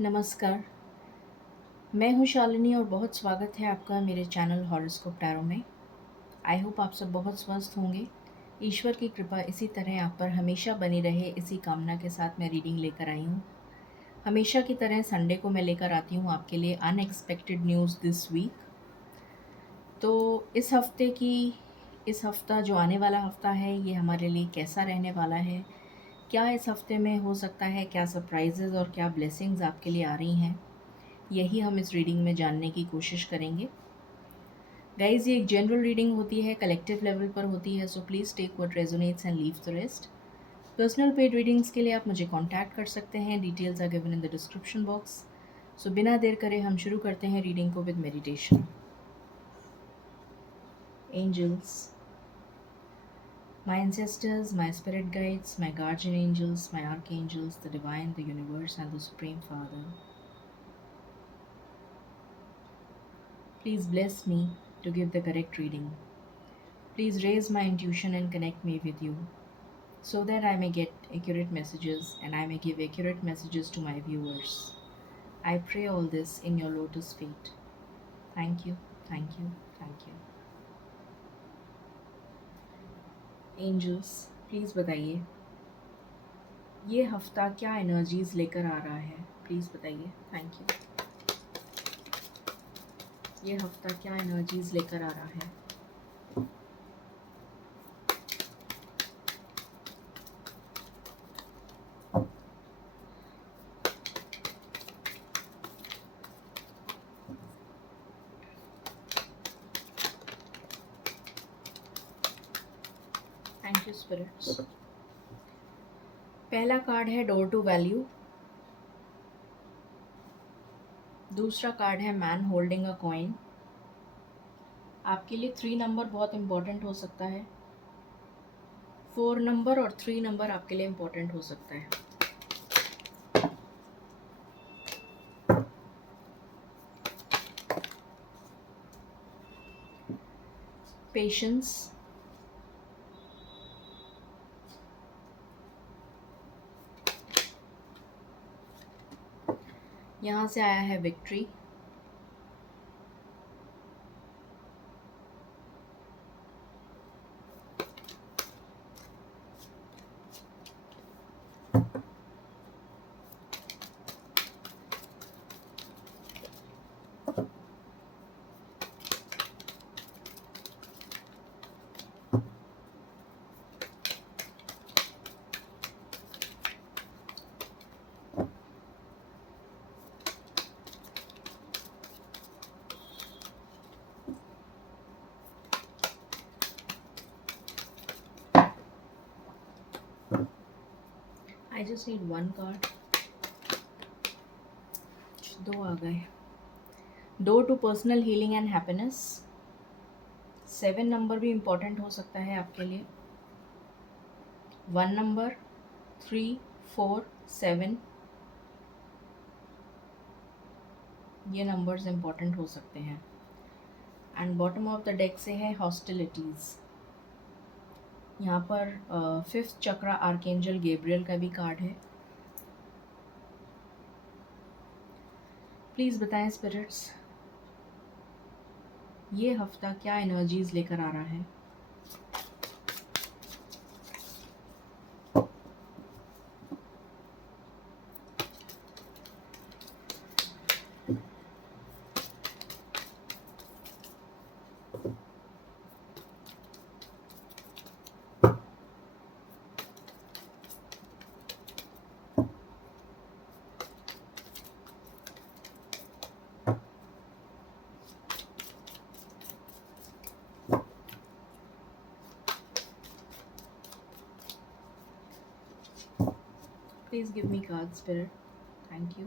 नमस्कार, मैं हूँ शालिनी और बहुत स्वागत है आपका मेरे चैनल हॉरोस्कोप टैरो में। आई होप आप सब बहुत स्वस्थ होंगे। ईश्वर की कृपा इसी तरह आप पर हमेशा बनी रहे, इसी कामना के साथ मैं रीडिंग लेकर आई हूँ। हमेशा की तरह संडे को मैं लेकर आती हूँ आपके लिए अनएक्सपेक्टेड न्यूज़ दिस वीक। तो इस हफ्ता जो आने वाला हफ्ता है, ये हमारे लिए कैसा रहने वाला है? क्या इस हफ्ते में हो सकता है? क्या सरप्राइजेज़ और क्या ब्लेसिंग्स आपके लिए आ रही हैं? यही हम इस रीडिंग में जानने की कोशिश करेंगे। गाइज, ये एक जनरल रीडिंग होती है, कलेक्टिव लेवल पर होती है, so please take what resonates and leave the rest. Personal paid readings के लिए आप मुझे कांटेक्ट कर सकते हैं, details are given in the description box. So बिना देर करे हम शुरू करते हैं रीडिंग को with meditation. Angels, my ancestors, my spirit guides, my guardian angels, my archangels, the divine, the universe, and the Supreme Father. Please bless me to give the correct reading. Please raise my intuition and connect me with you so that I may get accurate messages and I may give accurate messages to my viewers. I pray all this in your lotus feet. Thank you, thank you, thank you. Angels, please बताइए ये हफ्ता क्या energies लेकर आ रहा है? Please बताइए। Thank you. ये हफ्ता क्या एनर्जीज लेकर आ रहा है? Thank you spirits. पहला कार्ड है डोर टू वैल्यू। दूसरा कार्ड है मैन होल्डिंग अ कॉइन। आपके लिए 3 नंबर बहुत इम्पोर्टेंट हो सकता है। 4 नंबर और 3 नंबर आपके लिए इम्पोर्टेंट हो सकता है। पेशेंस, यहाँ से आया है victory. I just need 1 card. 2 आ गए। Door to personal healing and happiness. 7 number भी इम्पोर्टेंट हो सकता है आपके लिए। 1 नंबर, 3, 4, 7, ये नंबर्स इम्पोर्टेंट हो सकते हैं। And bottom of the deck से है हॉस्टिलिटीज़। यहाँ पर 5th चक्रा आर्केंजल गैब्रियल का भी कार्ड है। प्लीज़ बताएं स्पिरिट्स ये हफ्ता क्या एनर्जीज लेकर आ रहा है? Please give me cards, Spirit. Thank you.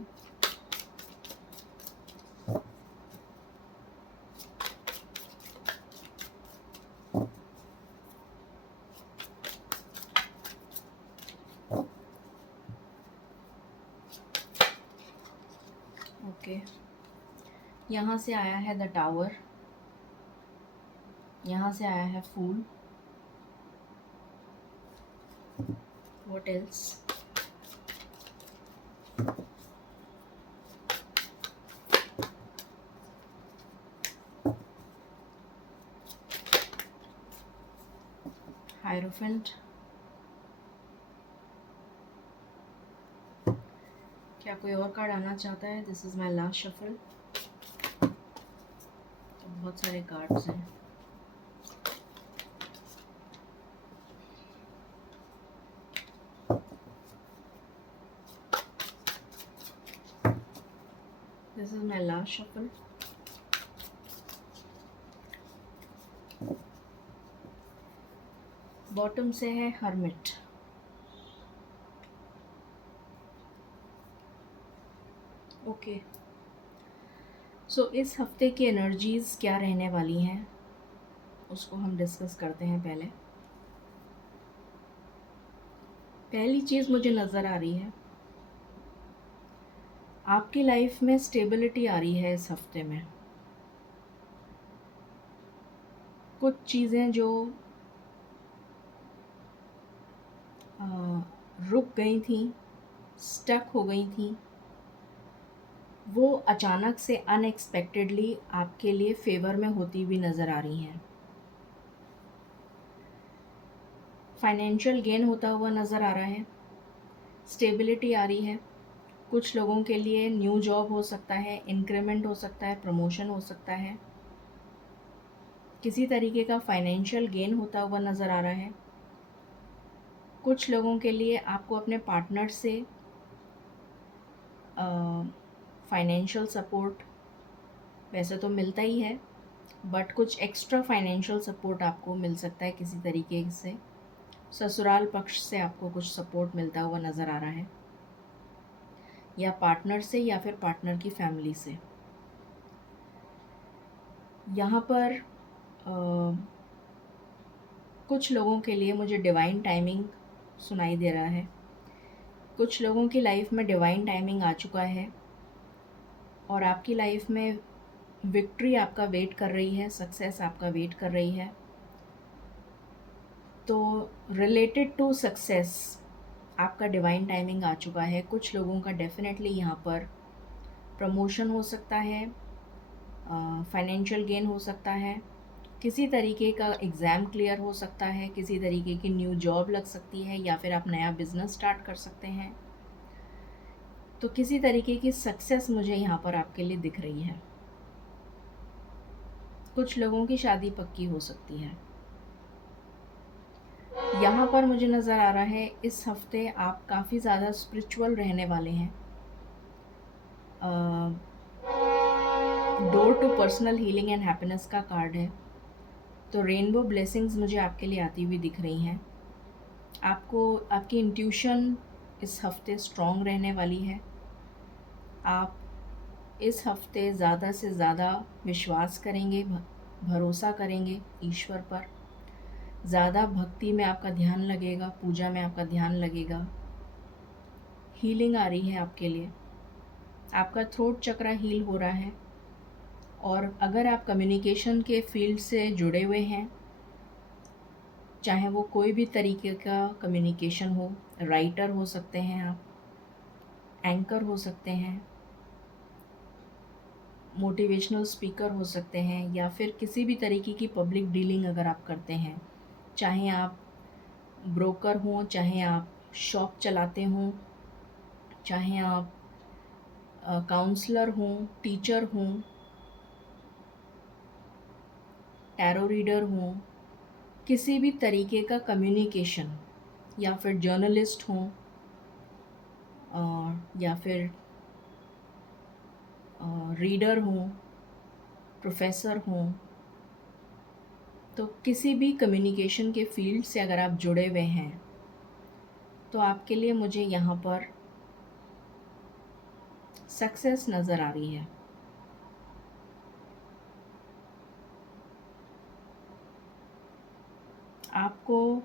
Okay, यहाँ से आया है द टावर। यहाँ से आया है फूल। What else? हायरोफेंट। क्या कोई और कार्ड आना चाहता है? This is my last shuffle. तो बहुत सारे कार्ड्स हैं। This is my last shuffle. Bottom से है हर्मिट। ओके, सो इस हफ्ते की एनर्जीज़ क्या रहने वाली हैं उसको हम डिस्कस करते हैं। पहली चीज़ मुझे नज़र आ रही है, आपकी लाइफ में स्टेबिलिटी आ रही है इस हफ्ते में। कुछ चीज़ें जो रुक गई थी, स्टक हो गई थी, वो अचानक से अनएक्सपेक्टेडली आपके लिए फेवर में होती हुई नज़र आ रही हैं। फाइनेंशियल गेन होता हुआ नज़र आ रहा है, स्टेबिलिटी आ रही है। कुछ लोगों के लिए न्यू जॉब हो सकता है, इंक्रीमेंट हो सकता है, प्रमोशन हो सकता है, किसी तरीके का फाइनेंशियल गेन होता हुआ नज़र आ रहा है। कुछ लोगों के लिए आपको अपने पार्टनर से फाइनेंशियल सपोर्ट वैसे तो मिलता ही है, बट कुछ एक्स्ट्रा फाइनेंशियल सपोर्ट आपको मिल सकता है किसी तरीके से। ससुराल पक्ष से आपको कुछ सपोर्ट मिलता हुआ नज़र आ रहा है, या पार्टनर से या फिर पार्टनर की फैमिली से। यहाँ पर कुछ लोगों के लिए मुझे डिवाइन टाइमिंग सुनाई दे रहा है। कुछ लोगों की लाइफ में डिवाइन टाइमिंग आ चुका है और आपकी लाइफ में विक्ट्री आपका वेट कर रही है, सक्सेस आपका वेट कर रही है। तो रिलेटेड टू सक्सेस आपका डिवाइन टाइमिंग आ चुका है। कुछ लोगों का डेफिनेटली यहाँ पर प्रमोशन हो सकता है, फाइनेंशियल गेन हो सकता है, किसी तरीके का एग्ज़ाम क्लियर हो सकता है, किसी तरीके की न्यू जॉब लग सकती है, या फिर आप नया बिज़नेस स्टार्ट कर सकते हैं। तो किसी तरीके की सक्सेस मुझे यहाँ पर आपके लिए दिख रही है। कुछ लोगों की शादी पक्की हो सकती है। यहाँ पर मुझे नज़र आ रहा है इस हफ्ते आप काफ़ी ज़्यादा स्पिरिचुअल रहने वाले हैं। Door to personal healing and happiness का कार्ड है। तो रेनबो ब्लेसिंग्स मुझे आपके लिए आती हुई दिख रही हैं। आपकी इंट्यूशन इस हफ्ते स्ट्रॉन्ग रहने वाली है। आप इस हफ्ते ज़्यादा से ज़्यादा विश्वास करेंगे, भरोसा करेंगे ईश्वर पर। ज़्यादा भक्ति में आपका ध्यान लगेगा, पूजा में आपका ध्यान लगेगा। हीलिंग आ रही है आपके लिए, आपका थ्रोट चक्रा हील हो रहा है। और अगर आप कम्युनिकेशन के फील्ड से जुड़े हुए हैं, चाहे वो कोई भी तरीके का कम्युनिकेशन हो, राइटर हो सकते हैं आप, एंकर हो सकते हैं, मोटिवेशनल स्पीकर हो सकते हैं, या फिर किसी भी तरीके की पब्लिक डीलिंग अगर आप करते हैं, चाहे आप ब्रोकर हों, चाहे आप शॉप चलाते हों, चाहे आप काउंसलर हों, टीचर हों, टैरो रीडर हों, किसी भी तरीके का कम्युनिकेशन, या फिर जर्नलिस्ट हों, या फिर रीडर हों, प्रोफेसर हों, तो किसी भी कम्युनिकेशन के फील्ड से अगर आप जुड़े हुए हैं तो आपके लिए मुझे यहाँ पर सक्सेस नज़र आ रही है। आपको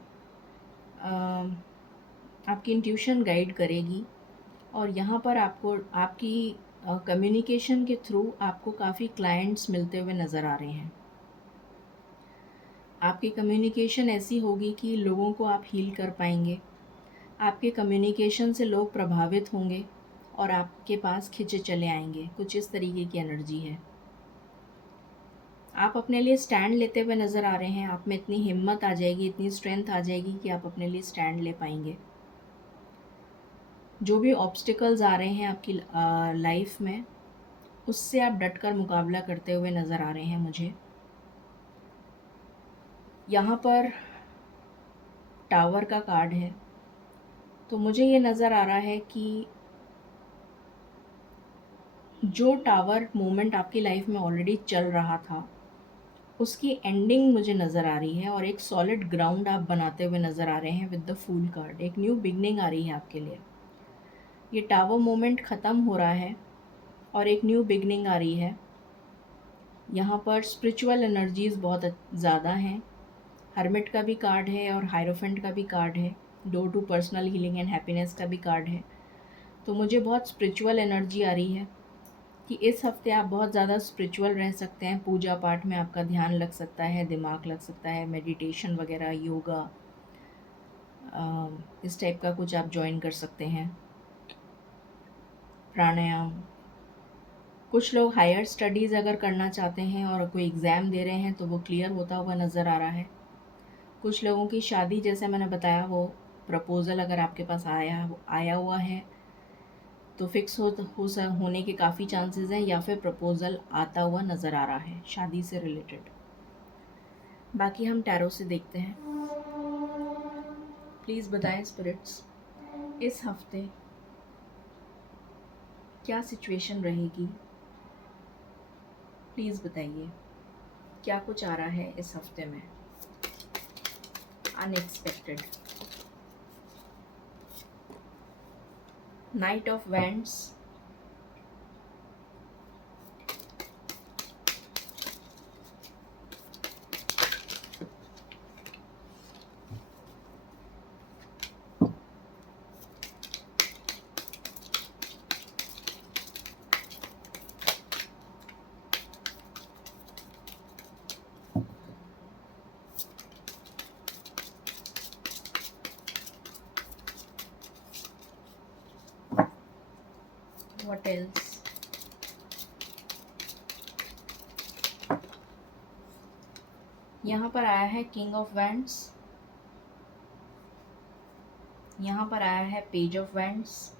आपकी इंट्यूशन गाइड करेगी, और यहाँ पर आपको आपकी कम्युनिकेशन के थ्रू आपको काफ़ी क्लाइंट्स मिलते हुए नज़र आ रहे हैं। आपकी कम्युनिकेशन ऐसी होगी कि लोगों को आप हील कर पाएंगे। आपके कम्युनिकेशन से लोग प्रभावित होंगे और आपके पास खिंचे चले आएंगे। कुछ इस तरीके की एनर्जी है। आप अपने लिए स्टैंड लेते हुए नज़र आ रहे हैं। आप में इतनी हिम्मत आ जाएगी, इतनी स्ट्रेंथ आ जाएगी कि आप अपने लिए स्टैंड ले पाएंगे। जो भी ऑब्स्टिकल्स आ रहे हैं आपकी लाइफ में, उससे आप डट कर मुकाबला करते हुए नज़र आ रहे हैं मुझे। यहाँ पर टावर का कार्ड है, तो मुझे ये नज़र आ रहा है कि जो टावर मोमेंट आपकी लाइफ में ऑलरेडी चल रहा था, उसकी एंडिंग मुझे नज़र आ रही है और एक सॉलिड ग्राउंड आप बनाते हुए नज़र आ रहे हैं विद द फूल कार्ड। एक न्यू बिगनिंग आ रही है आपके लिए। ये टावर मोमेंट ख़त्म हो रहा है और एक न्यू बिगनिंग आ रही है। यहाँ पर स्पिरिचुअल एनर्जीज़ बहुत ज़्यादा हैं। हर्मिट का भी कार्ड है और हायरोफेंट का भी कार्ड है। Door to personal healing and happiness का भी कार्ड है। तो मुझे बहुत स्पिरिचुअल एनर्जी आ रही है कि इस हफ्ते आप बहुत ज़्यादा स्पिरिचुअल रह सकते हैं। पूजा पाठ में आपका ध्यान लग सकता है, दिमाग लग सकता है, मेडिटेशन वगैरह, योगा, इस टाइप का कुछ आप ज्वाइन कर सकते हैं, प्राणायाम। कुछ लोग हायर स्टडीज़ अगर करना चाहते हैं और कोई एग्ज़ाम दे रहे हैं तो वो क्लियर होता हुआ नज़र आ रहा है। कुछ लोगों की शादी, जैसे मैंने बताया, वो प्रपोज़ल अगर आपके पास आया हुआ है तो फिक्स होने के काफ़ी चांसेस हैं, या फिर प्रपोज़ल आता हुआ नज़र आ रहा है शादी से रिलेटेड। बाकी हम टैरो से देखते हैं। प्लीज़ बताएं स्पिरिट्स, इस हफ्ते क्या सिचुएशन रहेगी। प्लीज़ बताइए क्या कुछ आ रहा है इस हफ्ते में unexpected. Night of wands, what else. यहाँ पर आया है किंग ऑफ वैंड्स, यहाँ पर आया है पेज ऑफ वैंड्स,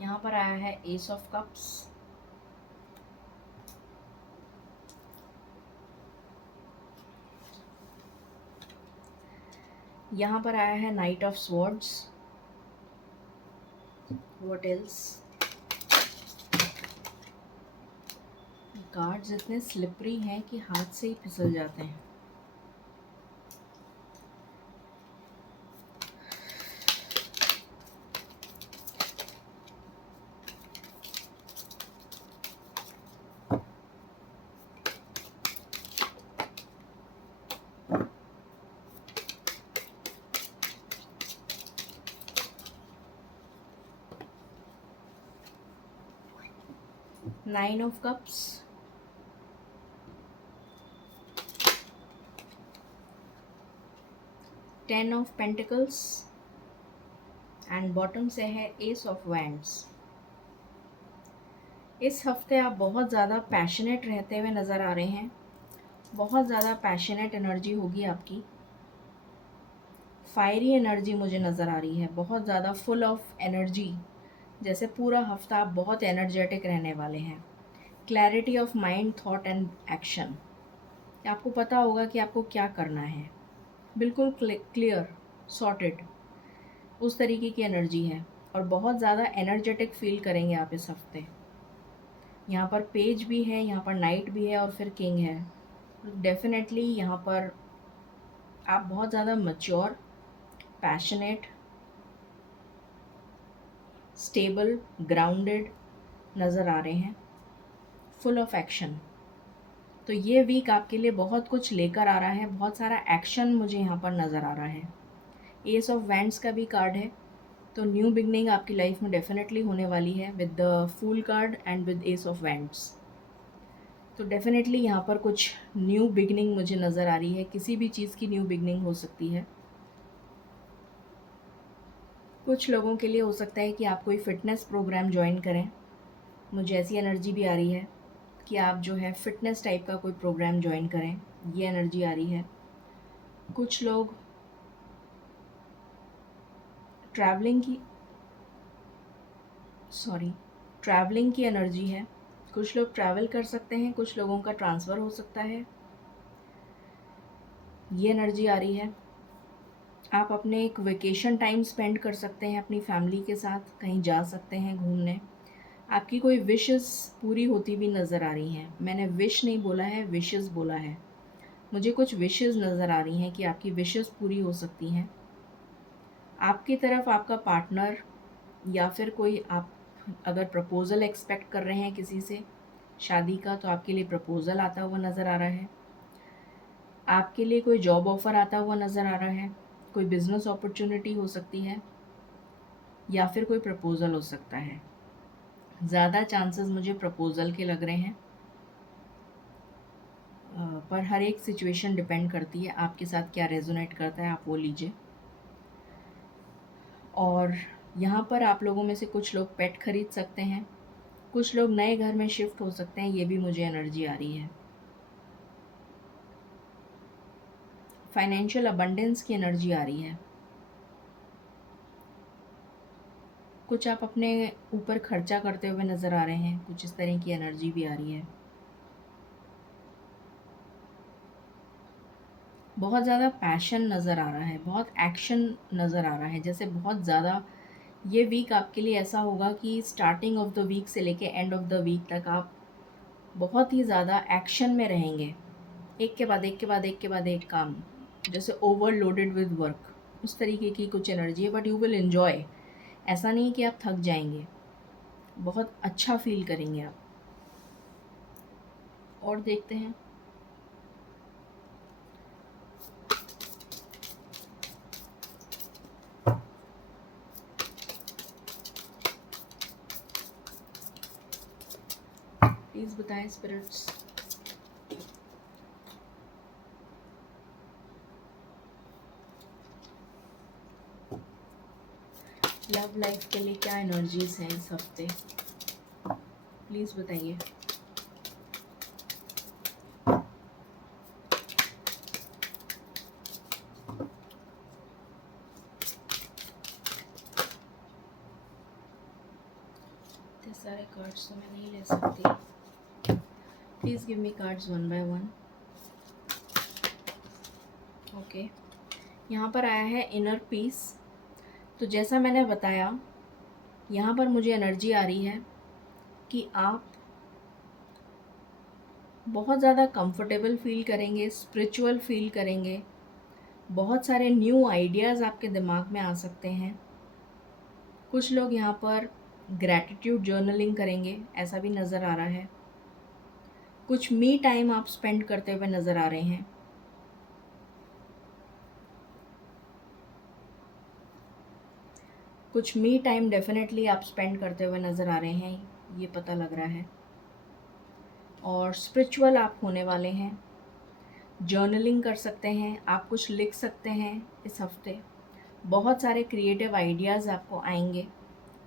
यहाँ पर आया है एस ऑफ कप्स, यहाँ पर आया है night of swords. What else. Cards इतने स्लिपरी हैं कि हाथ से ही फिसल जाते हैं। Nine of cups, ten of pentacles and bottom से है एस ऑफ वैंड्स। इस हफ्ते आप बहुत ज़्यादा पैशनेट रहते हुए नज़र आ रहे हैं। बहुत ज़्यादा पैशनेट एनर्जी होगी आपकी। फायरी एनर्जी मुझे नज़र आ रही है, बहुत ज़्यादा फुल ऑफ एनर्जी। जैसे पूरा हफ्ता आप बहुत एनर्जेटिक रहने वाले हैं। Clarity of mind, thought and action. आपको पता होगा कि आपको क्या करना है। बिल्कुल क्लियर, सॉर्टेड, उस तरीके की एनर्जी है। और बहुत ज़्यादा एनर्जेटिक फील करेंगे आप इस हफ्ते। यहाँ पर पेज भी है, यहाँ पर नाइट भी है और फिर किंग है। डेफिनेटली यहाँ पर आप बहुत ज़्यादा मैच्योर, पैशनेट, स्टेबल, ग्राउंडेड नज़र आ रहे हैं, फुल ऑफ एक्शन। तो ये वीक आपके लिए बहुत कुछ लेकर आ रहा है, बहुत सारा एक्शन मुझे यहाँ पर नज़र आ रहा है। एस ऑफ वैंड्स का भी कार्ड है, तो न्यू बिगनिंग आपकी लाइफ में डेफिनेटली होने वाली है with the fool card and with ace of wands. तो डेफिनेटली यहाँ पर कुछ न्यू बिगनिंग मुझे नज़र आ रही है। किसी भी चीज़ की न्यू बिगनिंग हो सकती है। कुछ लोगों के लिए हो सकता है कि आप कोई फ़िटनेस प्रोग्राम जॉइन करें। मुझे ऐसी एनर्जी भी आ रही है कि आप जो है फ़िटनेस टाइप का कोई प्रोग्राम जॉइन करें, ये एनर्जी आ रही है। कुछ लोग ट्रैवलिंग की ट्रैवलिंग की एनर्जी है। कुछ लोग ट्रैवल कर सकते हैं, कुछ लोगों का ट्रांसफ़र हो सकता है, ये एनर्जी आ रही है। आप अपने एक वेकेशन टाइम स्पेंड कर सकते हैं अपनी फैमिली के साथ, कहीं जा सकते हैं घूमने। आपकी कोई विशेस पूरी होती हुई नज़र आ रही हैं। मैंने विश नहीं बोला है, विशेस बोला है। मुझे कुछ विशेस नज़र आ रही हैं कि आपकी विशेस पूरी हो सकती हैं। आपकी तरफ आपका पार्टनर या फिर कोई, आप अगर प्रपोज़ल एक्सपेक्ट कर रहे हैं किसी से शादी का, तो आपके लिए प्रपोज़ल आता हुआ नज़र आ रहा है। आपके लिए कोई जॉब ऑफ़र आता हुआ नज़र आ रहा है। कोई बिज़नेस अपॉर्चुनिटी हो सकती है या फिर कोई प्रपोज़ल हो सकता है। ज़्यादा चांसेस मुझे प्रपोज़ल के लग रहे हैं, पर हर एक सिचुएशन डिपेंड करती है, आपके साथ क्या रेजोनेट करता है आप वो लीजिए। और यहाँ पर आप लोगों में से कुछ लोग पेट खरीद सकते हैं, कुछ लोग नए घर में शिफ्ट हो सकते हैं, ये भी मुझे एनर्जी आ रही है। फाइनेंशियल अबंडेंस की एनर्जी आ रही है। कुछ आप अपने ऊपर खर्चा करते हुए नज़र आ रहे हैं, कुछ इस तरह की एनर्जी भी आ रही है। बहुत ज़्यादा पैशन नज़र आ रहा है, बहुत एक्शन नज़र आ रहा है, जैसे बहुत ज़्यादा ये वीक आपके लिए ऐसा होगा कि स्टार्टिंग ऑफ द वीक से लेके एंड ऑफ द वीक तक आप बहुत ही ज़्यादा एक्शन में रहेंगे। एक के बाद एक के बाद एक के बाद एक काम, जैसे ओवरलोडेड विद वर्क, उस तरीके की कुछ एनर्जी है। बट यू विल एन्जॉय, ऐसा नहीं कि आप थक जाएंगे, बहुत अच्छा फील करेंगे आप। और देखते हैं, प्लीज़ बताएं स्पिरिट्स। लव लाइफ के लिए क्या एनर्जीज हैं इस हफ्ते, प्लीज़ बताइए। इतने सारे कार्ड्स तो मैं नहीं ले सकती, please give me cards one by one. Okay, यहाँ पर आया है इनर पीस। तो जैसा मैंने बताया, यहाँ पर मुझे एनर्जी आ रही है कि आप बहुत ज़्यादा कंफर्टेबल फील करेंगे, स्पिरिचुअल फील करेंगे, बहुत सारे न्यू आइडियाज़ आपके दिमाग में आ सकते हैं। कुछ लोग यहाँ पर ग्रैटिट्यूड जर्नलिंग करेंगे, ऐसा भी नज़र आ रहा है। कुछ मी टाइम आप स्पेंड करते हुए नज़र आ रहे हैं। कुछ मी टाइम डेफिनेटली आप स्पेंड करते हुए नज़र आ रहे हैं, ये पता लग रहा है। और स्पिरिचुअल आप होने वाले हैं, जर्नलिंग कर सकते हैं, आप कुछ लिख सकते हैं इस हफ्ते। बहुत सारे क्रिएटिव आइडियाज़ आपको आएंगे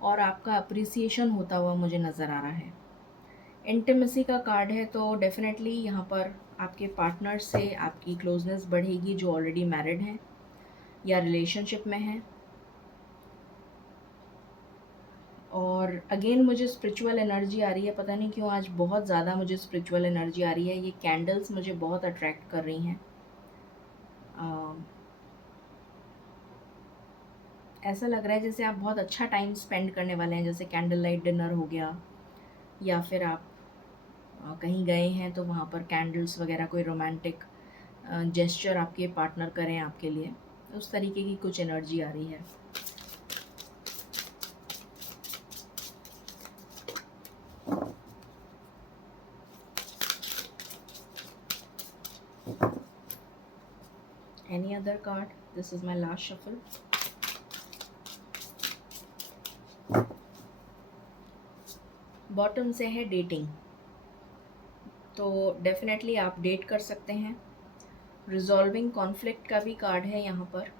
और आपका अप्रिसिएशन होता हुआ मुझे नज़र आ रहा है। इंटीमेसी का कार्ड है, तो डेफिनेटली यहाँ पर आपके पार्टनर से आपकी क्लोजनेस बढ़ेगी जो ऑलरेडी मैरिड हैं या रिलेशनशिप में हैं। और अगेन मुझे स्पिरिचुअल एनर्जी आ रही है, पता नहीं क्यों आज बहुत ज़्यादा मुझे स्पिरिचुअल एनर्जी आ रही है। ये कैंडल्स मुझे बहुत अट्रैक्ट कर रही हैं। ऐसा लग रहा है जैसे आप बहुत अच्छा टाइम स्पेंड करने वाले हैं, जैसे कैंडल लाइट डिनर हो गया, या फिर आप कहीं गए हैं तो वहाँ पर कैंडल्स वगैरह कोई रोमांटिक जेस्चर आपके पार्टनर करें आपके लिए, उस तरीके की कुछ एनर्जी आ रही है। Any other card? This is my last shuffle. Bottom से है डेटिंग, तो डेफिनेटली आप डेट कर सकते हैं। रिजॉल्विंग कॉन्फ्लिक्ट का भी कार्ड है यहाँ पर।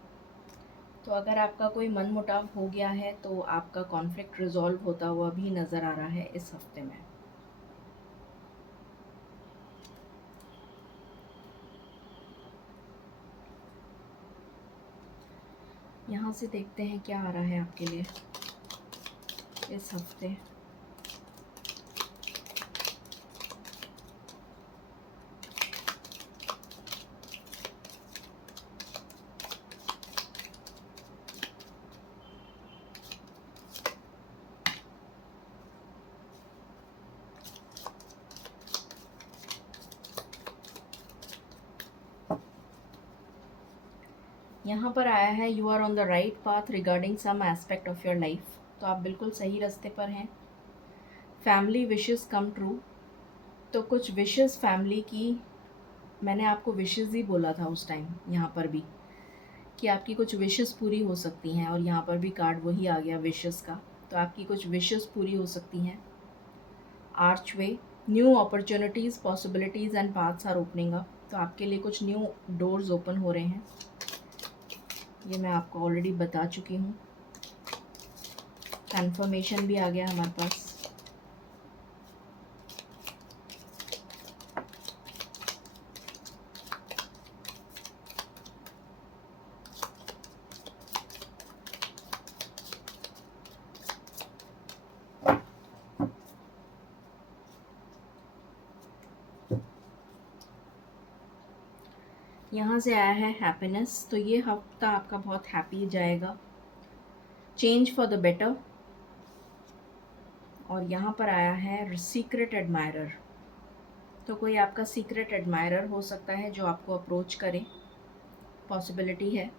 तो अगर आपका कोई मनमुटाव हो गया है तो आपका कॉन्फ्लिक्ट रिजॉल्व होता हुआ भी नज़र आ रहा है इस हफ्ते में। यहाँ से देखते हैं क्या आ रहा है आपके लिए इस हफ्ते। यहाँ पर आया है you are on the right path regarding some aspect of your life. तो आप बिल्कुल सही रास्ते पर हैं। Family wishes come true. तो कुछ विशेस फैमिली की, मैंने आपको विशेस ही बोला था उस टाइम यहाँ पर भी, कि आपकी कुछ विशेस पूरी हो सकती हैं, और यहाँ पर भी कार्ड वही आ गया विशेस का। तो आपकी कुछ विशेस पूरी हो सकती हैं। Archway, new opportunities, possibilities and paths are opening up. तो आपके लिए कुछ न्यू डोर्स ओपन हो रहे हैं, ये मैं आपको ऑलरेडी बता चुकी हूँ। कंफर्मेशन भी आ गया हमारे पास। यहाँ से आया है हैप्पीनेस। तो ये हफ्ता आपका बहुत हैप्पी जाएगा। Change for the better. और यहाँ पर आया है सीक्रेट एडमायरर। तो कोई आपका सीक्रेट एडमायरर हो सकता है जो आपको अप्रोच करे, पॉसिबिलिटी है।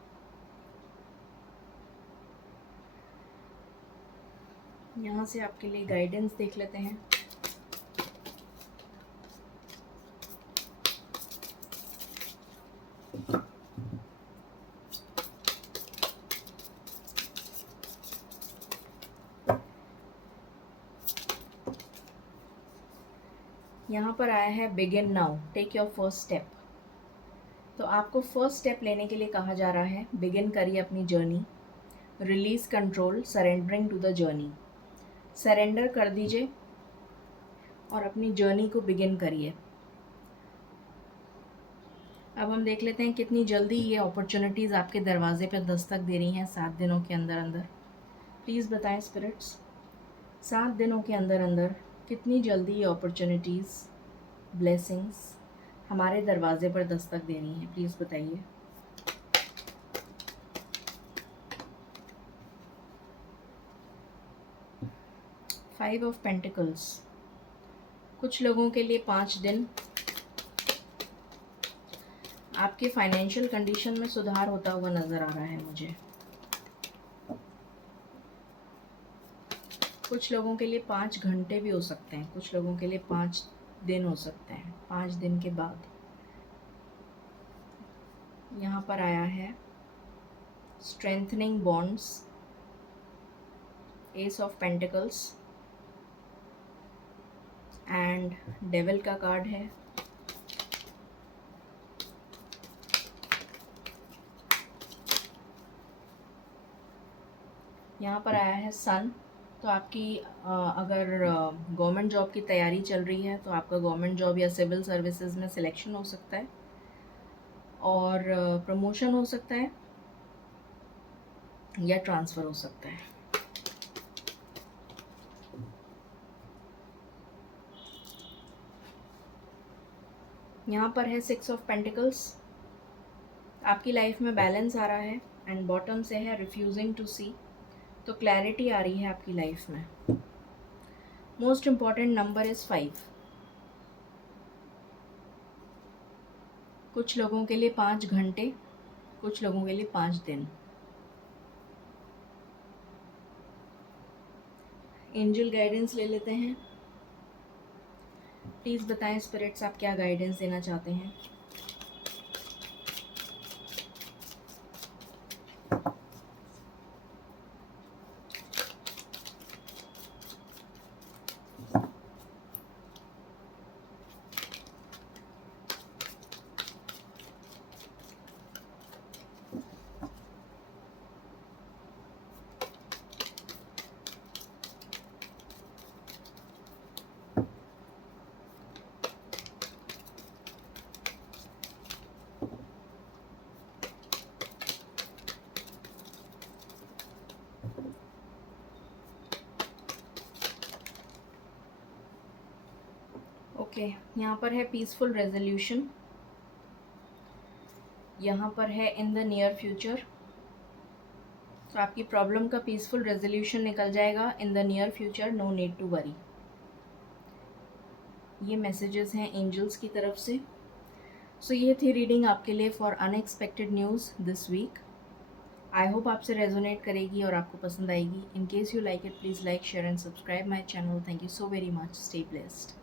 यहाँ से आपके लिए गाइडेंस देख लेते हैं। यहाँ पर आया है begin now, take your first step. तो आपको फर्स्ट स्टेप लेने के लिए कहा जा रहा है। बिगिन करिए अपनी journey. Release control, surrendering to the journey. Surrender कर दीजिए और अपनी जर्नी को बिगिन करिए। अब हम देख लेते हैं कितनी जल्दी ये अपॉर्चुनिटीज़ आपके दरवाजे पर दस्तक दे रही हैं 7 दिनों के अंदर अंदर। प्लीज़ बताएं स्पिरिट्स, 7 दिनों के अंदर अंदर कितनी जल्दी ये अपॉर्चुनिटीज़, ब्लेसिंग्स हमारे दरवाजे पर दस्तक दे रही हैं, प्लीज़ बताइए। Five of pentacles. कुछ लोगों के लिए 5 दिन आपके फाइनेंशियल कंडीशन में सुधार होता हुआ नज़र आ रहा है मुझे। कुछ लोगों के लिए 5 घंटे भी हो सकते हैं, कुछ लोगों के लिए 5 दिन हो सकते हैं। 5 दिन के बाद यहाँ पर आया है strengthening bonds, S of pentacles and devil का कार्ड है। यहाँ पर आया है सन। तो आपकी अगर गवर्नमेंट जॉब की तैयारी चल रही है तो आपका गवर्नमेंट जॉब या सिविल सर्विसेज में सिलेक्शन हो सकता है और प्रमोशन हो सकता है या ट्रांसफ़र हो सकता है। यहाँ पर है 6 ऑफ पेंटिकल्स। आपकी लाइफ में बैलेंस आ रहा है एंड बॉटम से है रिफ्यूजिंग टू सी। तो क्लैरिटी आ रही है आपकी लाइफ में। Most important number is 5। कुछ लोगों के लिए 5 घंटे, कुछ लोगों के लिए 5 दिन। एंजल गाइडेंस ले लेते हैं। प्लीज़ बताएं स्पिरिट्स, आप क्या गाइडेंस देना चाहते हैं। ओके, यहाँ पर है पीसफुल रेजोल्यूशन, यहाँ पर है इन द नियर फ्यूचर। तो आपकी प्रॉब्लम का पीसफुल रेजोल्यूशन निकल जाएगा in the near future, no need to worry. ये मैसेजेस हैं एंजल्स की तरफ से। सो ये थी रीडिंग आपके लिए for unexpected news this week. I hope आपसे रेजोनेट करेगी और आपको पसंद आएगी। In case you like it, please like, share and subscribe my channel. Thank you so very much. Stay blessed.